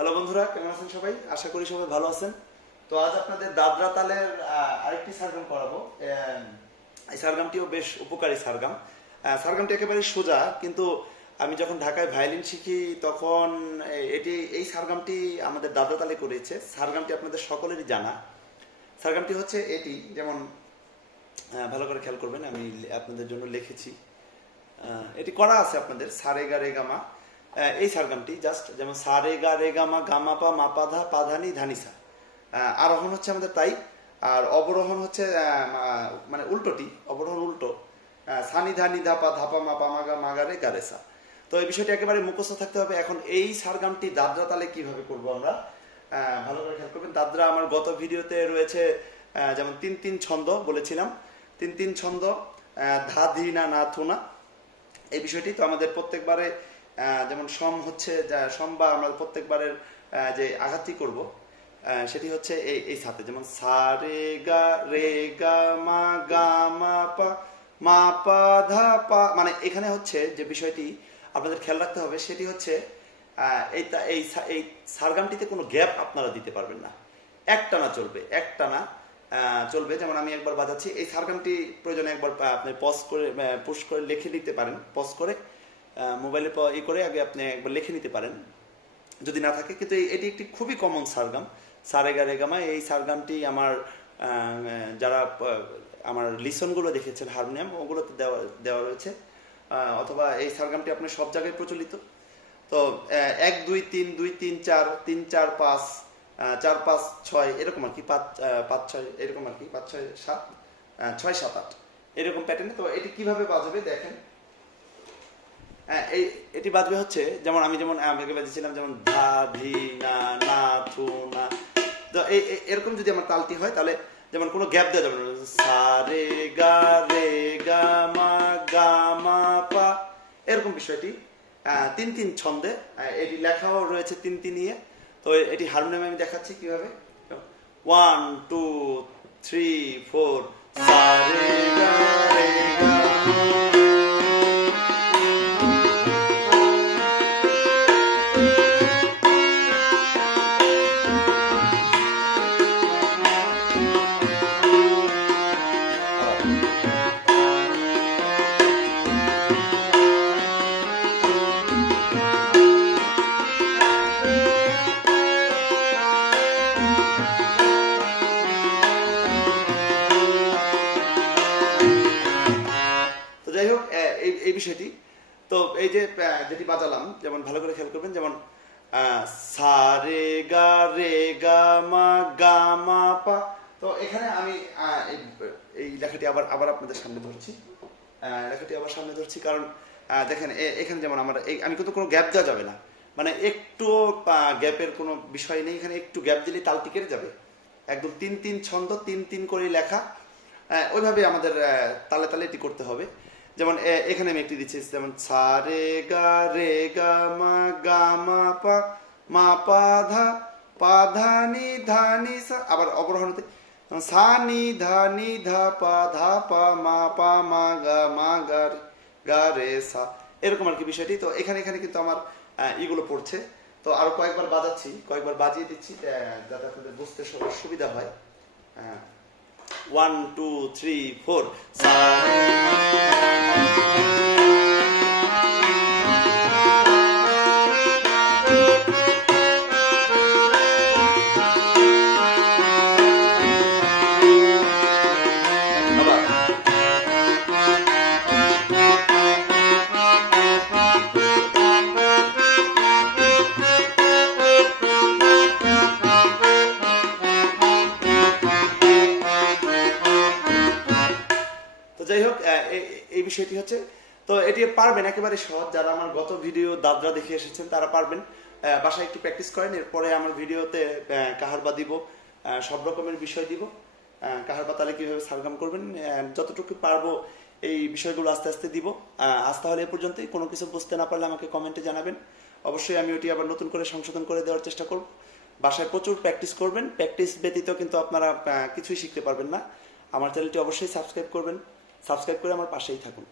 Hello বন্ধুরা, কেমন আছেন সবাই? আশা করি সবাই ভালো আছেন। তো আজ আপনাদের দাদরা তালের আরেকটি সারগাম করাবো। এই সারগামটিও বেশ উপকারী সারগাম। সারগামটি একেবারে সোজা, কিন্তু আমি যখন ঢাকায় ভায়োলিন শিখি তখন এই সারগামটি আমাদের দাদরা তালে করেছে। সারগামটি আপনাদের সকলেরই জানা। সারগামটি হচ্ছে এটি, যেমন ভালো করে খেয়াল করবেন, আমি আপনাদের জন্য লিখেছি। এটি করা আছে আপনাদের সারেগা রেগামা। এই সারগামটি জাস্ট যেমন সারেগা রেগামা গামা পা মা পা ধা পা ধানি ধানিসা। আরোহণ হচ্ছে আমাদের তাই, আর অবরোহণ হচ্ছে মানে উল্টোটি, অবরোহণ উল্টো, সানি ধানি ধাপা ধাপা মাপা মাগা মাগারে গারেসা। তো এই বিষয়টি একেবারে মুখস্থ থাকতে হবে। এখন এই সারগামটি দাদরা তালে কিভাবে করব আমরা, ভালো করে খেয়াল করবেন। দাদরা আমার গত ভিডিওতে রয়েছে, যেমন 3-3 ছন্দ বলেছিলাম, 3-3 ছন্দ, ধা ধি না না থু না, এই বিষয়টি তো আমাদের প্রত্যেকবারে যেমন সম হচ্ছে সম, বা আমরা প্রত্যেকবারের যে আঘাতটি করব সেটি হচ্ছে এই সাথে, যেমন সা রে গা মা পা মা পা ধা পা। মানে এখানে হচ্ছে যে বিষয়টি আপনাদের খেয়াল রাখতে হবে সেটি হচ্ছে এই এই সারগামটিতে কোনো গ্যাপ আপনারা দিতে পারবেন না, একটানা চলবে, একটানা চলবে। যেমন আমি একবার বাজাচ্ছি, এই সারগামটি প্রয়োজনে একবার আপনি পজ করে পুশ করে লিখে নিতে পারেন, পজ করে মোবাইলে ই করে আগে আপনি একবার লিখে নিতে পারেন যদি না থাকে। কিন্তু এটি একটি খুবই কমন সারগাম, সারেগা রেগামা। এই সারগামটি আমার যারা আমার লিসনগুলো দেখেছেন হারমোনিয়াম, ওগুলোতে দেওয়া দেওয়া রয়েছে, অথবা এই সারগামটি আপনার সব জায়গায় প্রচলিত। তো 1 2 3 2 3 4 3 4 5 4 5 6 এরকম আর কি, 5 6 এরকম আর কি, 5 6 7 6 7 8 এরকম প্যাটার্নে। তো এটি কিভাবে বাজবে দেখেন। এটি বাজবে হচ্ছে যেমন আমি আগে বাজিয়েছিলাম, যেমন ধা ধি না না থু না। তো এরকম যদি আমার তালটি হয় তাহলে যেমন কোনো গ্যাপ দেওয়া যাবে না, সা রে গা মা পা, এরকম বিষয়টি 3-3 ছন্দে। এটি লেখাও রয়েছে 3-3 নিয়ে। তো এটি হারমোনিয়ামে আমি দেখাচ্ছি কিভাবে। 1 2 3 4 সা রে গা এই বিষয়টি। তো এই যে যেটি বাজালাম, যেমন ভালো করে খেয়াল করবেন, যেমন সা রে গা মা পা। তো এখানে আমি এই লেখাটি আবার আপনাদের সামনে ধরছি, লেখাটি আবার সামনে ধরছি, কারণ দেখেন এখানে যেমন আমি কিন্তু কোনো গ্যাপ দেওয়া যাবে না, মানে একটু গ্যাপের কোনো বিষয় নেই এখানে। একটু গ্যাপ দিলে তালটি কেটে যাবে। একদম 3-3 ছন্দ, 3-3 করে লেখা, ওইভাবে আমাদের তালে তালে এটি করতে হবে। যেমন এখানে আমি একটি দিচ্ছি, যেমন সা রে গা মা পা মা পা ধা নি সা। আবার অবরোহণ হতে সা নি ধা পা মা গা রে সা, এরকম আর কি বিষয়টি। তো এখানে কিন্তু আমার এগুলো পড়ছে। তো আরো কয়েকবার বাজাচ্ছি, কয়েকবার বাজিয়ে দিচ্ছি যাতে আপনাদের বুঝতে সুবিধা হয়। 1 2 3 4 সা। যাই হোক, এই বিষয়টি হচ্ছে। তো এটি পারবেন, একেবারে সহজ। যারা আমার গত ভিডিও দাদরা দেখে এসেছেন তারা পারবেন। বাসায় একটু প্র্যাকটিস করেন, এরপরে আমার ভিডিওতে কাহারবা দিব, সব রকমের বিষয় দিব। কাহারবা তালে কীভাবে সারগাম করবেন, যতটুকু পারবো এই বিষয়গুলো আস্তে আস্তে দিব। আজ তাহলে এ পর্যন্তই। কোনো কিছু বুঝতে না পারলে আমাকে কমেন্টে জানাবেন, অবশ্যই আমি ওটি আবার নতুন করে সংশোধন করে দেওয়ার চেষ্টা করব। বাসায় প্রচুর প্র্যাকটিস করবেন, প্র্যাকটিস ব্যতীত কিন্তু আপনারা কিছুই শিখতে পারবেন না। আমার চ্যানেলটি অবশ্যই সাবস্ক্রাইব করবেন, সাবস্ক্রাইব করে আমার পাশেই থাকুন।